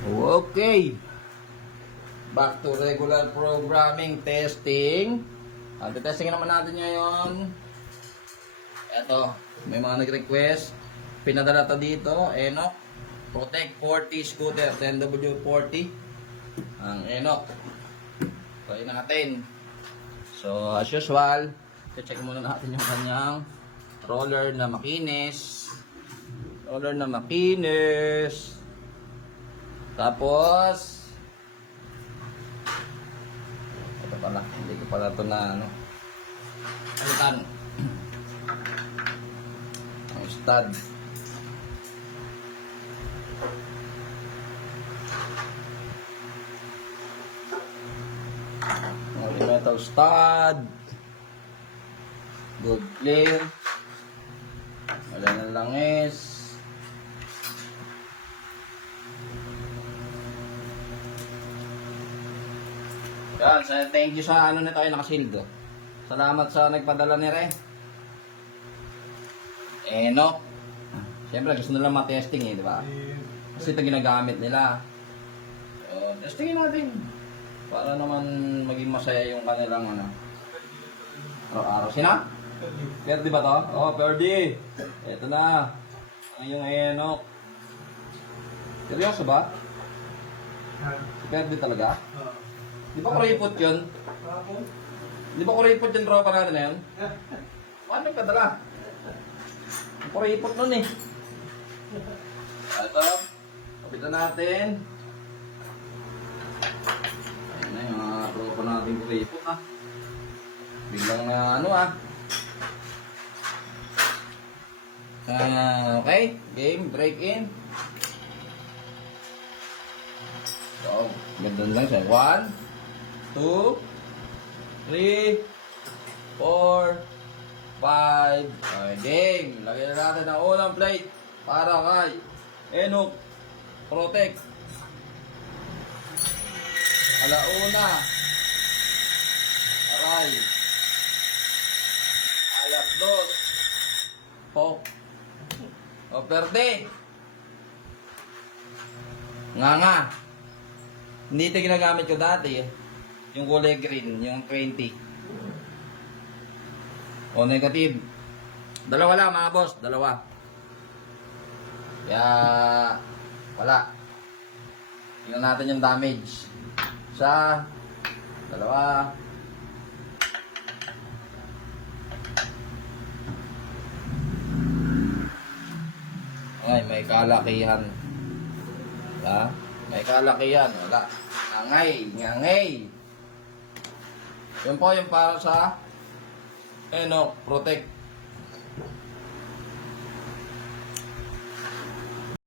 Okay. Back to regular programming testing. Testing naman natin ngayon. Eto, may mga nag-request. Pinadala to dito, Enoch. Protect 40 scooter, 10W40. Ang Enoch. Try natin. So, as usual, check muna natin yung kanyang roller na makinis. Roller na makinis. Tapos, ito pala, hindi ko pala ito na ano. Palitan. Ang stud. Metal stud. Good clear. Wala ng langis. Yan, thank you sa ano nito ay nakasildo. Salamat sa nagpadala ni Re. Enoch. Siyempre gusto nila ma-testing eh, di ba? Kasi ito ginagamit nila. So, testingin natin. Para naman maging masaya yung kanilang ano. Araw-araw. Sina? Perdi ba to? Oh, Perdi. Ito na. Ang yung Enoch. Seryoso ba? Si Perdi talaga? Di ba kuripot yun? Di ba kuripot yung tropa natin na yun? Paano ka dala? Kuripot nun eh. Ito. Kapitan natin. Ayan na yung mga tropa natin kuripot ha. Biglang na ano ha. Okay. Game. Break in. So, ganda lang siya. 1, 2, 3, 4, 5. Okay, game. Lagyan na natin ang unang plate para kay Enoch Protect. Alauna. Aray. Alas 2. Pok. O, perde. Nga. Hindi ito ginagamit ko dati eh. Yung kulay green, yung 20. O negative. Dalawa lang mga boss, dalawa. Kaya wala. Tingnan natin yung damage. Isa, dalawa. Ay, may kalakihan. Wala. May kalakihan, wala. Ngangay. Yun po yung para sa Enoch Protect.